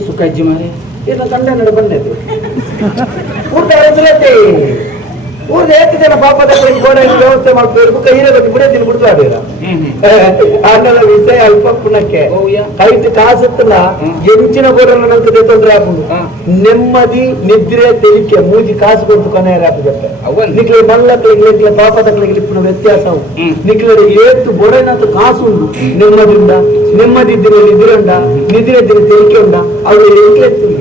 ಸುಖ ಇಜ್ಜಿ ಮಾರೆ ಏನು ತಂದೆ ನಡೆ ಬಂದೈತೆ ಊರ್ದ ಎಷ್ಟು ಜನ ಪಾಪದ ಗೋಡೆ ವ್ಯವಸ್ಥೆ ಮಾಡ್ಬೇಕು ಕೈಯೇ ಗೊತ್ತಿ ಬಿಡೋದಿಲ್ಲ ಬಿಡ್ತಾಡಿರ ಆಮೇಲೆ ವಿಷಯ ಅಲ್ಪ ಪುನಕ್ಕೆ ಕೈಟ್ ಕಾಸುತ್ತಲ್ಲ ಎಂಚಿನ ಗೋಡಲ್ಲ ನಂತರ ತೊಂದರೆ ಹಾಕುದು ನೆಮ್ಮದಿ ನಿದ್ರೆ ತೆಲಿಕೆ ಮೂಜಿ ಕಾಸು ಕೊಟ್ಟು ಕೊನೆ ಹಾಕುತ್ತೆ ನಿಕ್ಲೆ ಮಲ್ಲಕ್ಳಿಗೆ ಪಾಪದಗಳಿಗೆ ಪುನಃ ವ್ಯತ್ಯಾಸವು ನಿಕ್ಲೆ ಏತ್ತು ಗೋಡೆನಂತ ಕಾಸು ಉಂಟು ನೆಮ್ಮದಿ ಇದ್ದರೆ ನಿದ್ರೆ ಉಂಡ ನಿದ್ರೆ ಇದ್ದರೆ ತೆಲಿಕೆ ಉಂಡ ಅವ್ರು ಎಂಕ್ಲೆತ್ತಿಲ್ಲ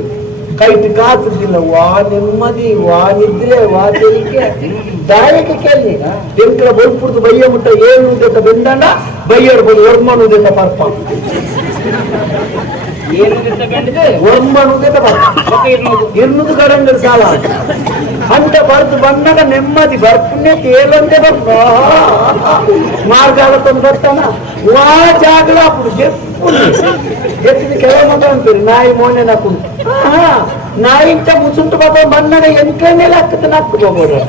ಕೈಟ್ ಕಾಸುದಿಲ್ಲ ವಾ ನೆಮ್ಮದಿ ವಾ ನಿದ್ರೆ ವಾ ತೆಲಿಕೆ ದಾಯಕ ಕೇಳಿ ಎಂಕ್ಲ ಬಲ್ಪುರ್ದು ಬಯ್ಯ ಮುಟ್ಟ ಏನು ಉಂಟ ಬೆಂದಂಡ ಬಯ್ಯರ್ ಬಂದು ವರ್ಮನುದೇತ ಪರ್ಪ ಇರ್ನುದು ಕರಂಗ ಸಾಲ ಅಂತ ಬರ್ತು ಬಂದಾಗ ನೆಮ್ಮದಿ ಬರ್ಪುಣ್ಯ ತೇಲಂತೆ ಬರ್ತ ಮಾರ್ಗಾಲ ತಂದು ಬರ್ತಾನ ವಾ ಜಾಗಲ ಎತ್ತಿದ ಕೆಲವು ಮಗ ಅಂತೀರಿ ನಾಯಿ ಮೋನೆ ನಾಕುಂಟು ನಾಯಿ ಇಂತ ಮುಸುಂಟು ಬಾಬಾ ಬಂದಾಗ ಎಂಟ್ರ ಮೇಲೆ ಹಾಕತ್ತೆ ನಾಕು ಬಾಬೋರು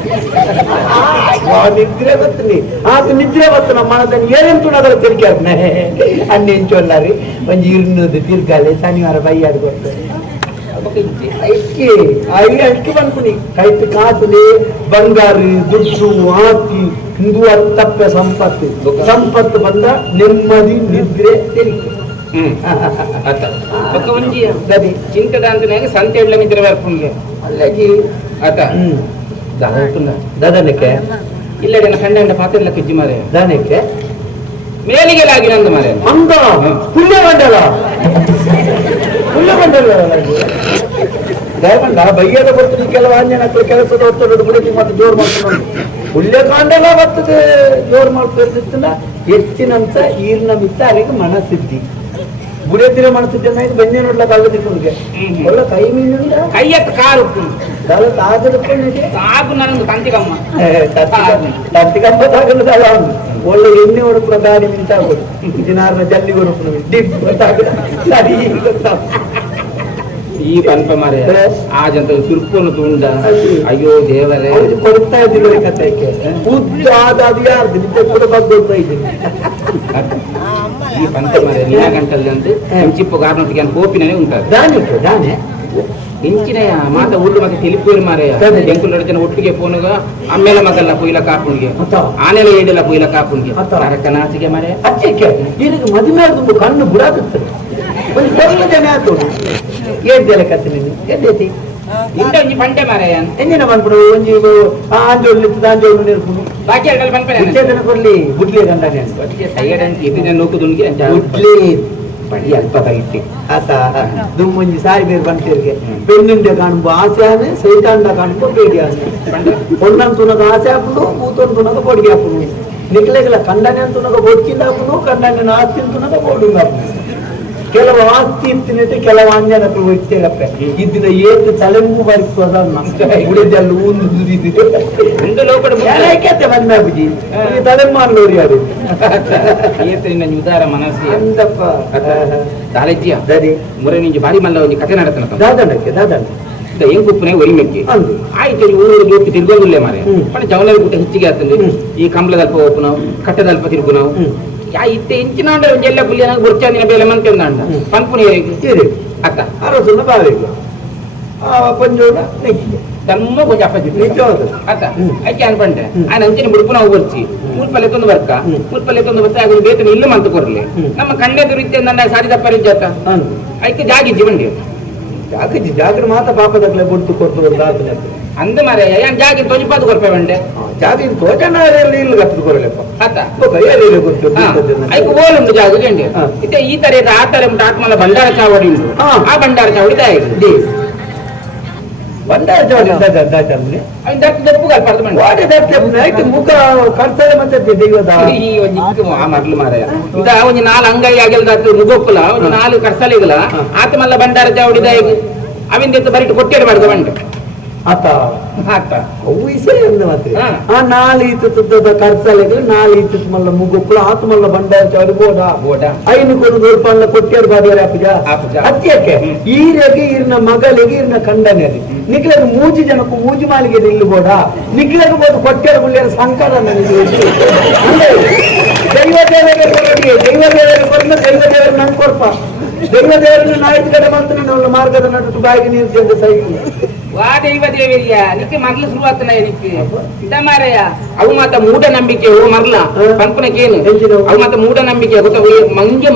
ನಿದ್ರೆ ಬತ್ತೀನಿ ಆತು ನಿದ್ರೆ ಬತ್ತು ನಮ್ಮ ಮನದಲ್ಲಿ ಏನೆಂತು ನಗರ ತಿರ್ಗಿ ಅನ್ನೆಂಚೊಲ್ಲಾರಿ ಒಂದು ಇರ್ನದು ತಿರ್ಗಾಲೆ ಶನಿವಾರ ಬೈಯಾಡಿ ಬರ್ತದೆ ಅಕ್ಕಿ ಬಂದ್ಕೊನಿ ಕೈಟ್ ಕಾಸಲಿ ಬಂಗಾರಿ ದುಡ್ಡು ಆಸ್ತಿ ಹಿಂದೂ ತಪ್ಪೆ ಸಂಪತ್ತು ಬಂದ ನೆಮ್ಮದಿ ನಿದ್ರೆ ತೆರಿಗೆ ಚಿಂತದ ಅಂತ ಸಂತೆ ಇಡ್ಲ ಮಿತ್ರ ಬರ್ಪುಣ್ಗೆ ಅಲ್ಲಾಗಿ ಆತ ದನಕ್ಕೆ ಇಲ್ಲ ಕಂಡ ಪಾತ್ರ ಕಿಜ್ಜಿ ಮಾರೆ ದನಕ್ಕೆ ಮೇಲಿಗೆ ಲಾಗಿ ನಂದು ಮಾರೆ ಅಂದ ಪುಣ್ಯ ಬಂಡಲ ದಯಮಂಡ ಬಯ್ಯದ ಬರ್ತದೆ ಕೆಲವು ಅಂಜನಕ್ಕಳು ಕೆಲಸದ ಹೊತ್ತು ಬಿಡುತ್ತಿ ಮತ್ತೆ ಜೋರು ಮಾಡ್ಕೊಂಡು ಪುಣ್ಯ ಕಾಂಡೆಲ್ಲ ಬರ್ತದೆ ಜೋರು ಮಾಡ್ತಿರ್ತಿಲ್ಲ ಹೆಚ್ಚಿನಂತ ಈರ್ನ ಮಿತ್ತ ಅಲ್ಲಿಗೆ ಮನಸ್ಸಿದ್ದಿ ಗುಡಿಯತ್ತಿನ ಮನಸ್ಸಿದ್ದ ಬೆಂಜೆ ನೋಡ್ಲಕ್ಕ ಆಗದಿಕ್ಕೆ ಒಳ್ಳೆ ಕೈ ಮೀನಿಂದ ಕೈಯತ್ತ ಕಾರು ಸಾಕು ನನ್ನದು ಕಂತಿಗಮ್ಮ ತಂತಿಗಮ್ಮ ತಾಗಲ್ಲ ಒಳ್ಳೆ ಎಣ್ಣೆ ಹೊಡಪುರ ದಾರಿ ನಿಂತಾಗೋದು ದಿನಾರ್ನ ಜಲ್ಲಿ ಹೊಡಪುರ ಡಿಪ್ ಸರಿ ಈ ಪಂಪ ಮಾರೆ ಆ ಜಂತ ಸುರ್ಪನ್ನು ತುಂಡ ಅಯ್ಯೋ ದೇವರೇ ಕೊಡ್ತಾ ಇದ್ದೀವಿ ಕಥೆಗೆ ಬುದ್ಧ ಅದು ಯಾರ್ದು ನಿತ್ಯ ಕೂಡ ಬರ್ತಾ ಇದ್ದೀನಿ ಈ ಪಂಪ ಮಾರೆ ನೀನ ಗಂಟಲ್ಲಿ ಅಂತ ಚಿಪ್ಪು ಗಾರ್ನೊಟ್ಟಿಗೆ ಕೋಪಿನೇ ಉಂಟು ದಾನೆ ಇಂಚಿನ ಮಾತ ಊರು ಮತ್ತೆ ತಿಳಿಪೂರಿ ಮಾರೆಯ ಎಂಕುಲ್ ಜನ ಒಟ್ಟಿಗೆ ಫೋನುಗ ಆಮೇಲೆ ಮಗಲ್ಲ ಪೊಯ್ಲ ಕಾಪುಣಿಗೆ ಆನೆಲ್ಲ ಏಡಿಲ್ಲ ಪೊಯ್ಲ ಕಾಪುಣಿಗೆ ನಾಚಿಗೆ ಮಾರೆ ಅಚ್ಚಕ್ಕೆ ಇದಕ್ಕೆ ಮದುವೆ ಆಗುದು ಕಣ್ಣು ಬುಡಾಗುತ್ತದೆ ಒಂದು ಕೊರಲ ಜನ ಆತು ಏನ್ ಕತ್ತಿ ನೀನು ಎದ್ದೈತಿ ಇಂದ ಒಂಜಿ ಪಂಟೆ ಮಾರೆಯ ಎಂಜಿನ ಬಂದ್ಬಿಡು ಒಂಜಿ ಆಂಜೋಳು ಆಂಜೋಳು ನಿರ್ಕೊಂಡು ಬಾಕಿ ಎರಡು ಪಂಪೆ ಜನ ಕೊಡ್ಲಿ ಗುಡ್ಲಿ ಗಂಡನೆ ಸೈಡ್ ಅಂತ ಇದನ್ನ ನೋಕುದುಂಗೆ ಗುಡ್ಲಿ ಪಡಿ ಅಲ್ಪ ತಗಿಟ್ಟಿ ಆತ ದುಮ್ಮೊಂಜಿ ಸಾಯಿ ಬೇರೆ ಬಂತಿರ್ಗೆ ಪೆಣ್ಣಿಂಡೆ ಕಾಣುವ ಆಸೆ ಆನೆ ಸೈತಾಂಡ ಕಾಣುವ ಬೇಡಿ ಆಸೆ ಹೊನ್ನಂತುನಗ ಆಸೆ ಹಾಕೊಂಡು ಮೂತಂತುನಗ ಬೊಡಿಗೆ ಹಾಕೊಂಡು ನಿಕ್ಲೆಗಳ ಕಂಡನೆ ಅಂತುನಗ ಬೊಚ್ಚಿಂದ ಹಾಕೊಂಡು ಕಂಡನೆ ಆಸ್ತಿ ಅಂತುನಗ ಬೋಡಿಂಗ್ ಹಾಕೊಂಡು ಕೆಲವು ಆಸ್ತಿ ಇರ್ತೀನಿ ಕೆಲವು ಅಂಜನಕ್ಕೂ ಹೋಗ್ತೇಗಪ್ಪೆ ಇದ್ದಿನ ಏತು ತಲೆಮೂ ಬರಿತು ಅದನ್ನ ಉಳಿದೆಲ್ಲ ಊಂದು ಮದ್ಮೆ ಬುಜಿ ತಲೆಮಾರು ನೋಡಿ ಅದು ಉದಾರ ಮನಸ್ಸಿ ಅಂದಪ್ಪ ದಾಲಜ್ಜಿಯ ದರಿ ಮುರೆ ನಿಂಜಿ ಬಾರಿ ಮಲ್ಲ ಒಂದು ಕಥೆ ನಡತನ ದಾದನಕ್ಕೆ ಹೆಂಗ್ ಕುಪ್ಪನೆ ಒರಿಮೆಕ್ಕೆ ಆಯ್ತು ಊರು ಜೋತಿ ತಿರ್ಗೋದಿಲ್ಲ ಮಾರೆ ಪಣ ಜವಲ ಕೂಟ ಹೆಚ್ಚಿಗೆ ಆಗ್ತದೆ ಈ ಕಂಬಳದಲ್ಪ ಹೋಪು ನಾವು ಕಟ್ಟದಲ್ಪ ತಿರುಗು ನಾವು ಇತ್ತೆ ಇಂಚಿನಾಂಡ ಎಲ್ಲ ಪುಲಿಯನ ಗುರ್ಚಾಂದಿನ ಬೇಲೆ ಮಂತೆ ಅಂದ ಪಂಪುನಿಯರಿಗೆ ಅಕ್ಕ ಅರಸನ ಬಾವಿಗೆ ಪಂಜೋಡ ನೆಕ್ಕಿಗೆ ತಮ್ಮ ಕೊಂಚ ಅಪ್ಪಜಿ ಅಕ್ಕ ಐಕೆ ಅನ್ಪಂಡೆ ఆయన ಅಂಚಿನ ಮುಡುಪು ನಾವು ಬರ್ಚಿ ಮುಲ್ಪಲ್ಲೆತ್ತೊಂದು ಬರ್ಕ ಮುಲ್ಪಲ್ಲೆತ್ತೊಂದು ಬರ್ತಾ ಆಗ ಬೇತನ ಇಲ್ಲ ಮಂತ ಕೊರ್ಲಿ ನಮ್ಮ ಕಣ್ಣೆದುರು ಇತ್ತೆ ನನ್ನ ಸಾರಿದ ಪರಿಜಾತ ಐಕೆ ಜಾಗಿಜ್ಜಿ ಬಂಡಿ ಜಾಗ್ರ ಮಾತ ಪಾಪದಕ್ಲೆ ಕೊಟ್ಟು ಕೊಟ್ಟು ಅಂದ ಮಾರೆ ಏನ್ ಜಾಗಿ ತೊಜಿಪಾದು ಕೊರ್ಪೆ ಬಂಡೆ ಜಾಗ ತೋಟನಲ್ಲಿ ಇಲ್ಲ ಗತ್ತು ಕೊರಲೆಪ್ಪ ಐಕು ಓಲುಂಡು ಜಾಗ ಗಂಡೆ ಇತ್ತೆ ಈ ತರ ಆ ತರ ಉಂಟು ಆತ್ಮಲ ಭಂಡಾರ ಚಾವಡಿ ಉಂಟು ಆ ಭಂಡಾರ ಚಾವಡಿ ದಾಯಿಗೆ ಭಂಡಾರ ಚಾವಡಿ ದಪ್ಪು ಕಲ್ಪಾರ್ದು ಬಂಡೆ ಮುಖ ಕರ್ತವ್ಯ ಮತ್ತೆ ದೈವದ ಈ ಒಂದು ಆ ಮರ್ಲು ಮಾರ ಇದ ಒಂದು ನಾಲ್ ಅಂಗೈ ಆಗಿಲ್ದ ಮುಗೊಪ್ಪಲ ಒಂದು ನಾಲ್ಕು ಕರ್ಸಲಿಗಲ ಆತ್ಮಲ್ಲ ಭಂಡಾರ ಚಾವಡಿ ದಾಯಿಗೆ ಅವಿಂದ ಬರಿಟ್ಟು ಕೊಟ್ಟೇರು ಮಾಡ್ದು ಬಂಡೆ ಆತ ಆತ ವಿಷಯ ಎಂದ ಮತ್ತೆ ಹಾ. ಆ 4 ತುದ್ದದ ಖರ್ಚಲೆಗಳು 4 ಮಲ್ಲ ಮುಗುಪ್ಪುಳು ಆತು ಮಲ್ಲ ಬಂಡಾರ ಚೌಡಿ ಬೋಡ ಬೋಡ ಐನು ಕೊಂಡು ರೂಪಾಯಿ ಕೊಟ್ಟಿಯಾರು ಬಾಡಿಯಾರ ಅಪ್ಪಜ ಅಪ್ಪಜ. ಅತ್ಯಕ್ಕೆ ಈರೆಗೆ ಇರ್ನ ಮಗಳಿಗೆ ಇರ್ನ ಕಂಡನೇರಿ ನಿಕ್ಲೆಗೆ 3 ಜನಕ್ಕೂ 3 ಮಾಲಿಗೆ ನಿಲ್ಲು ಬೋಡ ನಿಕ್ಲೆಗೆ ಬೋದು ಕೊಟ್ಟಿಯಾರು ಬುಳ್ಳಿಯಾರ ಸಂಕಟ ನನಗೆ ದೈವ ದೇವರಿಗೆ ಕೊರಡಿಗೆ ದೈವ ದೇವರಿಗೆ ಕೊರನ ದೈವ ದೇವರು ನನ್ ಕೊಡ್ಪ ದೈವ ದೇವರನ್ನ ನಾಯ್ತು ಕಡೆ ಬಂತು ನನ್ನ ಮಾರ್ಗದ ನಟು ಬಾಯಿಗೆ ನೀರು ಚೆಂದ ಸೈಕಲ್ ವಾ ದೈವ ದೇವರಿಯ ನಿಕ್ಕೆ ಮರ್ಲ ಶುರುವಾತನ ನಿಕ್ಕೆ ಇದ ಮಾರಯ್ಯ ಅವು ಮಾತ ಮೂಢ ನಂಬಿಕೆ ಮರ್ಲ ಪಂಪನಕೇನು ಅವು ಮಾತ ಮೂಢ ನಂಬಿಕೆ ಗೊತ್ತ ಮಂಗೆ